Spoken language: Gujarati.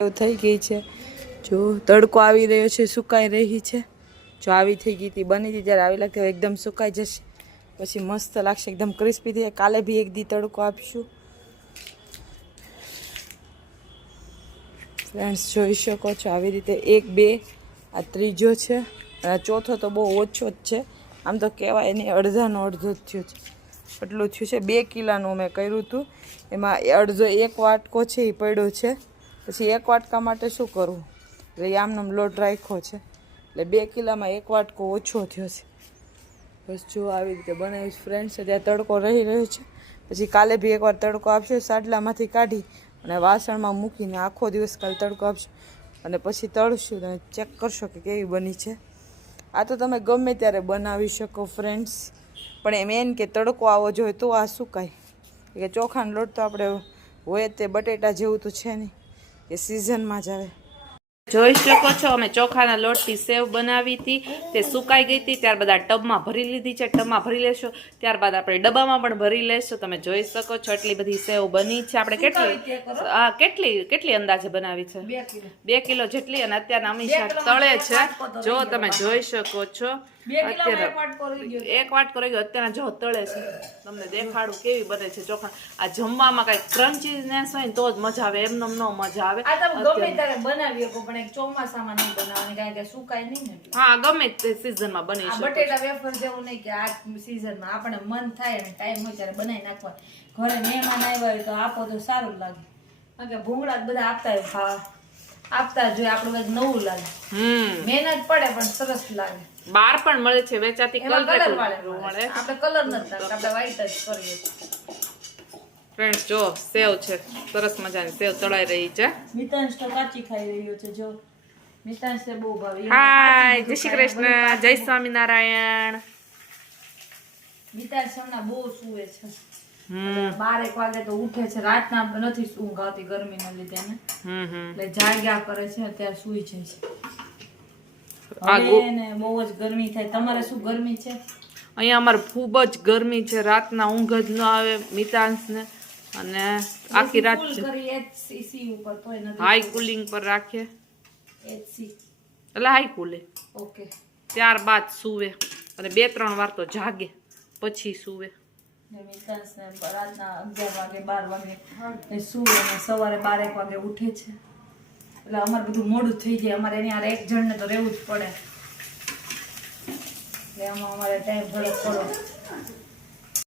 એવું થઈ ગઈ છે જો તડકો આવી રહ્યો છે, સુકાઈ રહી છે જો આવી થઈ ગઈ હતી, બની હતી ત્યારે આવી લાગતી, એકદમ સુકાઈ જશે પછી મસ્ત લાગશે, એકદમ ક્રિસ્પી થઈ. કાલે બી એક દી તડકો આપીશું. ફ્રેન્ડ્સ જોઈ શકો છો આવી રીતે 1 2 આ ત્રીજો છે અને આ ચોથો તો બહુ ઓછો જ છે, આમ તો કહેવાય નહીં અડધાનો અડધો જ થયો છે, એટલું થયું છે. 2 કિલોનું મેં કર્યું હતું, એમાં અડધો 1 વાટકો છે એ પડ્યો છે, પછી 1 વાટકા માટે શું કરવું એટલે આમનો લોટ રાખ્યો છે, એટલે 2 કિલોમાં 1 વાટકો ઓછો થયો છે. બસ જો આવી રીતે બનાવીશ ફ્રેન્ડ્સ. ત્યાં તડકો રહી રહ્યો છે, પછી કાલે બી એકવાર તડકો આપશે, સાડલામાંથી કાઢી અને વાસણમાં મૂકીને આખો દિવસ કાલે તડકો આપશે અને પછી તળશું, તમે ચેક કરશો કે કેવી બની છે. આ તો તમે ગમે ત્યારે બનાવી શકો ફ્રેન્ડ્સ, પણ એમ મેન કે તડકો આવવો જોઈએ તો આ સુકાય, કે ચોખાનો લોટ તો આપણે હોય તે બટેટા જેવું તો છે નહીં કે સિઝનમાં જ આવે. જોઈ શકો છો અમે ચોખાના લોટથી સેવ બનાવી હતી, તે સુકાઈ ગઈ હતી, ત્યારબાદ આ ટબમાં ભરી લીધી છે. ટબમાં ભરી લેશો ત્યારબાદ આપણે ડબ્બામાં પણ ભરી લેશું. તમે જોઈ શકો છો એટલી બધી સેવ બની છે. આપણે કેટલી અંદાજે બનાવી છે? 2 કિલો જેટલી. અને અત્યારે અમીષા તળે છે, જો તમે જોઈ શકો છો. અત્યારે 1 વાટકો રહી ગયો, અત્યારે જો તળે છે, તમને દેખાડું કેવી બને છે ચોખા. આ જમવામાં કઈ ક્રન્ચીનેસ હોય ને તો જ મજા આવે, એમને ન મજા આવે. ચોમાસામાં નહીં બનાવવાની કારણ કે સુકાય નહીં ને. હા, ગમે તે સીઝનમાં બની શકે. બટેટા વેફર જેવું નહીં કે આ સીઝનમાં આપણે મન થાય ને ટાઈમ હોય ત્યારે બનાવી નાખવા. ઘરે મહેમાન આવ્યા હોય તો આપો તો સારું લાગે, કારણ કે ભૂંગળા બધા આપતા જોઈએ, આપણું કઈક નવું લાગે. મહેનત પડે પણ સરસ લાગે. બાર પણ મળે છે વેચાતી, કલર મળે. આપણે કલર નથી નાખતા, આપણે વ્હાઈટ જ કરીએ. ફ્રેન્ડ્સ જો સેવ છે, સરસ મજાની સેવ તળાઈ રહી છે. મિતાંશ તો કાચી ખાઈ રહ્યો છે, જો મિતાંશ ને બહુ ભાવે. હાય, જય શ્રી કૃષ્ણ, જય સ્વામિનારાયણ. મિતાંશ હમણાં બહુ સૂવે છે, 12 વાગે તો ઉઠે છે. રાતના નથી ઊંઘ આવતી ગરમીના લીધે ને, એટલે જાગ્યા કરે છે, અત્યારે સૂઈ જાય છે. હવે બહુ જ ગરમી થાય. તમારે શું ગરમી છે? અહીંયા અમારે ખૂબ જ ગરમી છે, રાતના ઊંઘ જ ન આવે મિતાંશને, અને આખી રાત હાઈ કુલિંગ પર રાખીએ, એટલે હાઈ કુલિંગ. ઓકે. ત્યારબાદ સૂવે અને 2-3 વાર તો જાગે પછી સૂવે. મિતાંશને રાતના 11 વાગે 12 વાગે સૂવે અને સવારે 12 વાગે ઉઠે છે, એટલે અમારે બધું મોડું થઈ જાય. અમારે એની હારે એક જણને તો રહેવું જ પડે, એટલે આમાં અમારે ટાઈમ થોડો